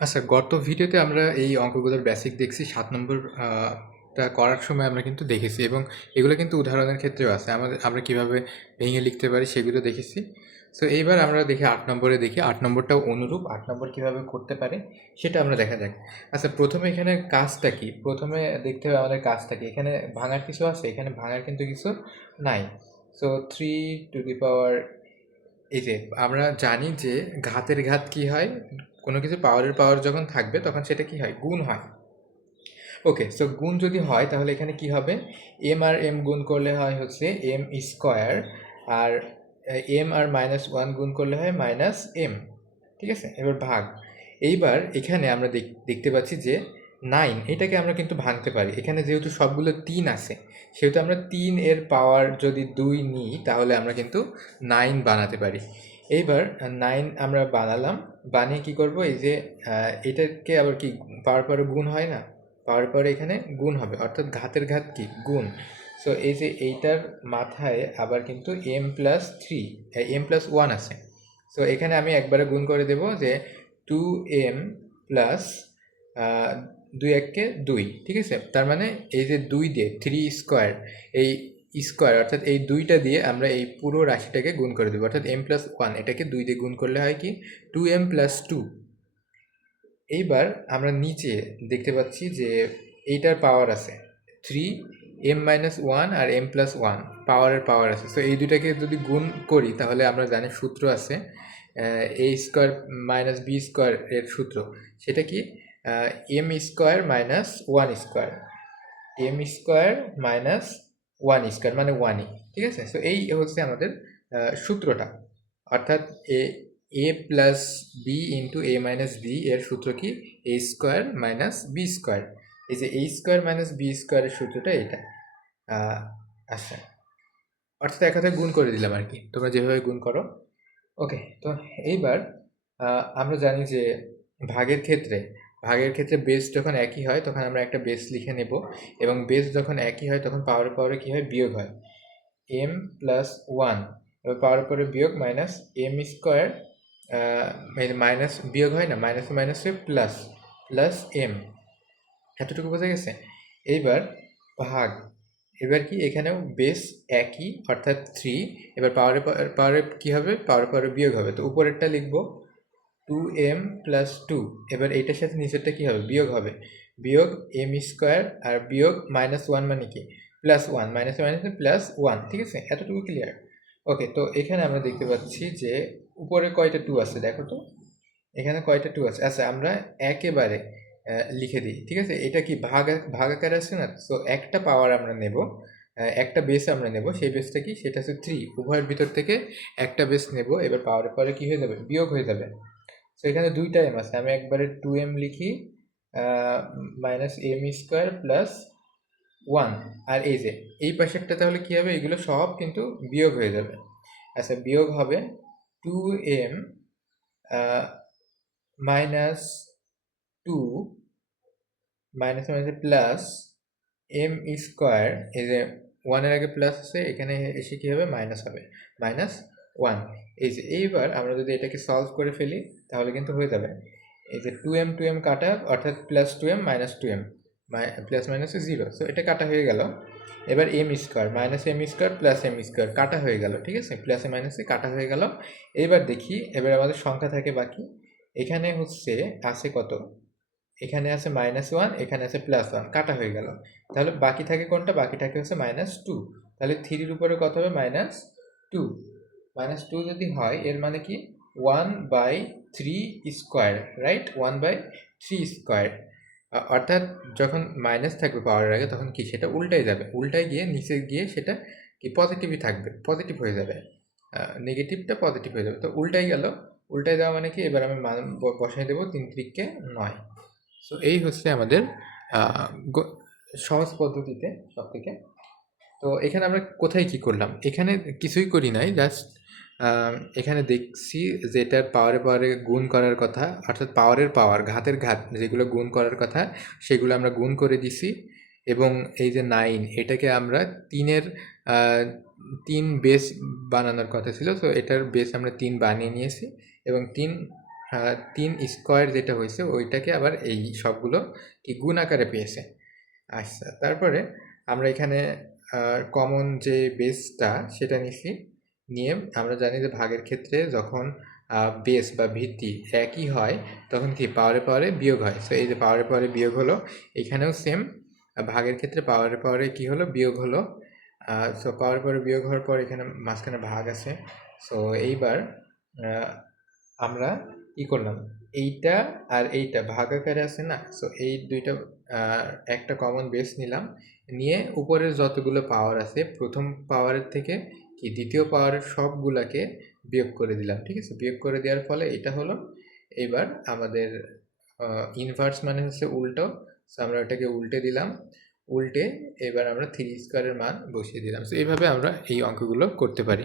আচ্ছা, গত ভিডিওতে আমরা এই অঙ্কগুলোর বেসিক দেখছি। ৭ নম্বর টা করার সময় আমরা কিন্তু দেখেছি এবং এগুলো কিন্তু উদাহরণের ক্ষেত্রেও আছে। আমরা কিভাবে ভেঙে লিখতে পারি সেগুলো দেখেছি। সো এইবার আমরা দেখি ৮ নম্বরে দেখি ৮ নম্বরটাও অনুরূপ। ৮ নম্বর কিভাবে করতে পারে সেটা আমরা দেখা যাক। আচ্ছা, প্রথমে এখানে কাজটা কি? প্রথমে দেখতে হবে আমাদের কাজটা কি। এখানে ভাঙার কিছু আছে? এখানে ভাঙার কিন্তু কিছু নাই। সো 3 টু দি পাওয়ার, এই যে আমরা জানি যে ঘাতের ঘাত কি হয়, কোনো কিছু পাওয়ারের পাওয়ার যখন থাকবে তখন সেটা কি হয়, গুণ হয়। ওকে, সো গুণ যদি হয় তাহলে এখানে কি হবে, এম আর এম গুণ করলে হয় হচ্ছে এম স্কোয়ার, আর এম আর -1 গুণ করলে হয় এম। ঠিক আছে, এবার ভাগ। এইবার এখানে আমরা দেখতে পাচ্ছি যে 9 এটাকে আমরা কিন্তু ভাঙতে পারি। এখানে যেহেতু সবগুলো 3 আছে, সেহেতু আমরা 3 এর পাওয়ার যদি 2 নিই তাহলে আমরা কিন্তু 9 বানাতে পারি। এইবার 9 আমরা বানালাম, বানিয়ে কি করব, এই যে এটাকে আবার কি পাওয়ার পরে গুণ হয় না, পাওয়ার পরে এখানে গুণ হবে, অর্থাৎ ঘাতের ঘাত কি গুণ। সো এই যে এইটার মাথায় আবার কিন্তু m+1 আছে। সো এখানে আমি একবারে গুণ করে দেব যে 2m প্লাস 2 এককে 2, ঠিক আছে। তার মানে এই যে 2 দিয়ে 3 স্কোয়ার, এই স্কোয়ার অর্থাৎ এই 2টা দিয়ে আমরা এই পুরো রাশিটাকে গুণ করে দেবো, অর্থাৎ m+1 এটাকে 2 দিয়ে গুণ করলে হয় কি 2m+2। এইবার আমরা নিচে দেখতে পাচ্ছি যে এইটার পাওয়ার আছে 3m-1 আর m+1, পাওয়ারের পাওয়ার আছে। সো এই দুটাকে যদি গুণ করি তাহলে আমরা জানি সূত্র আছে a square minus b square এর সূত্র। সেটা কি, m square minus one square, m square minus one square মানে ওয়ানই। ঠিক আছে, সো এই হচ্ছে আমাদের সূত্রটা। অর্থাৎ এ প্লাস বি ইন্টু এ মাইনাস বি এর সূত্র কি, এ স্কোয়ার মাইনাস বি স্কোয়ার। এই যে এ স্কোয়ার মাইনাস বি স্কোয়ারের সূত্রটা এটা। আচ্ছা, অর্থাৎ এক কথায় গুণ করে দিলাম আর কি, তোমরা যেভাবে গুণ করো। ওকে, তো এইবার আমরা জানি যে ভাগের ক্ষেত্রে ভাগের ক্ষেত্রে বেস যখন একই হয় তখন আমরা একটা বেস লিখে নেব, এবং বেস যখন একই হয় তখন পাওয়ারে পাওয়ারে কী হয়, বিয়োগ হয়। m+1, এবার পাওয়ার পরে বিয়োগ মাইনাস এম স্কোয়ার, মাইনাস বিয়োগ হয় না, মাইনাসে মাইনাসে প্লাস, প্লাস এম। এতটুকু বোঝা গেছে। এইবার ভাগ, এবার কি এখানেও বেস একই অর্থাৎ 3, এবার পাওয়ারে পাওয়ারে কী হবে, পাওয়ারে পাওয়ারে বিয়োগ হবে। তো উপরেরটা লিখব 2m+2, এবার এইটার সাথে নিচেরটা কী হবে, বিয়োগ হবে, বিয়োগ এম স্কোয়ার আর বিয়োগ -1 মানে কি +1, মাইনাসে মাইনাসে +1। ঠিক আছে, এতটুকু ক্লিয়ার। ওকে, তো এখানে আমরা দেখতে পাচ্ছি যে উপরে কয়টা 2 আছে দেখো তো, এখানে কয়টা 2 আছে। আচ্ছা, আমরা একেবারে লিখে দিই। ঠিক আছে, এটা কি ভাগ আকারে আছে না, সো একটা পাওয়ার আমরা নেব, একটা বেস আমরা নেব, সেই বেসটা কি, সেটা হচ্ছে 3, উভয়ের ভিতর থেকে একটা বেস নেব। এবার পাওয়ারে পাওয়ারে কী হয়ে যাবে, বিয়োগ হয়ে যাবে। সো এখানে 2টা এম আছে, আমি একবারে 2m লিখি, মাইনাস এম স্কোয়ার প্লাস 1। আর এই যে এই পাশেরটা তাহলে কী হবে, এগুলো সব কিন্তু বিয়োগ হয়ে যাবে। আচ্ছা, বিয়োগ হবে 2m মাইনাস 2 মাইনাস মাইনাসে প্লাস এম স্কোয়ার, এই যে 1-এর আগে প্লাস আছে, এখানে এসে কী হবে, মাইনাস হবে, -1। এই যে এইবার আমরা যদি এটাকে সলভ করে ফেলি তাহলে কিন্তু হয়ে যাবে, এই যে 2m কাটা, অর্থাৎ +2m -2m, প্লাস মাইনাসে 0, সো এটা কাটা হয়ে গেল। এবার m square minus m square plus m square কাটা হয়ে গেল। ঠিক আছে, প্লাসে মাইনাসে কাটা হয়ে গেল। এবার দেখি, এবার আমাদের সংখ্যা থাকে বাকি। এখানে হচ্ছে আছে কত, এখানে আছে -1, এখানে আছে +1, কাটা হয়ে গেল। তাহলে বাকি থাকে কোনটা, বাকি থাকে হচ্ছে -2। তাহলে 3-র উপরে কত হবে, -2। -2 যদি হয় এর মানে কি 1/3 স্কোয়ার, রাইট, 1/3 স্কোয়ার। অর্থাৎ যখন মাইনাস থাকবে পাওয়ারের আগে তখন কি সেটা উল্টাই যাবে, উল্টায় গিয়ে নিচে গিয়ে সেটা কি পজিটিভই থাকবে, পজিটিভ হয়ে যাবে, নেগেটিভটা পজিটিভ হয়ে যাবে। তো উল্টাই গেল, উল্টাই দেওয়া মানে কি, এবার আমি মান বসাই দেবো 3×3 = 9। সো এই হচ্ছে আমাদের আহ, সহজ পদ্ধতিতে সব থেকে। তো এখানে আমরা কোথায় কি করলাম, এখানে কিছুই করি নাই, জাস্ট এখানে দেখছি যে এটার পাওয়ারে পাওয়ারে গুণ করার কথা, অর্থাৎ পাওয়ারের পাওয়ার ঘাতের ঘাত যেগুলো গুণ করার কথা সেগুলো আমরা গুণ করে দিছি। এবং এই যে 9 এটাকে আমরা 3-এর 3 বেস বানানোর কথা ছিল, তো এটার বেস আমরা 3 বানিয়ে নিয়েছি এবং 3 3 স্কোয়ার যেটা হয়েছে ওইটাকে আবার এই সবগুলো কি গুণ আকারে পেয়েছে। আচ্ছা, তারপরে আমরা এখানে কমন যে বেসটা সেটা নিছি, নিয়ে আমরা জানি যে ভাগের ক্ষেত্রে যখন বেস বা ভিত্তি একই হয় তখন কি পাওয়ারে পাওয়ারে বিয়োগ হয়। সো এই যে পাওয়ারে পাওয়ারে বিয়োগ হলো, এখানেও সেম ভাগের ক্ষেত্রে পাওয়ারে পাওয়ারে কি হলো, বিয়োগ হলো। সো পাওয়ারে পাওয়ারে বিয়োগ হওয়ার পর এখানে মাঝখানে ভাগ আছে। সো এইবার আমরা কি করলাম, এইটা আর এইটা ভাগ আকারে আছে না, সো এই দুইটা একটা কমন বেস নিলাম, নিয়ে উপরের যতগুলো পাওয়ার আছে প্রথম পাওয়ারের থেকে কি দ্বিতীয় পাওয়ারের সবগুলাকে বিয়োগ করে দিলাম। ঠিক আছে, বিয়োগ করে দেওয়ার ফলে এটা হলো এবার আমাদের ইনভার্স মানে হচ্ছে উল্টো। সো আমরা ওটাকে উল্টে দিলাম, উল্টে এবার আমরা 3 স্কোয়ারের মান বসিয়ে দিলাম। সো এইভাবে আমরা এই অঙ্কগুলো করতে পারি।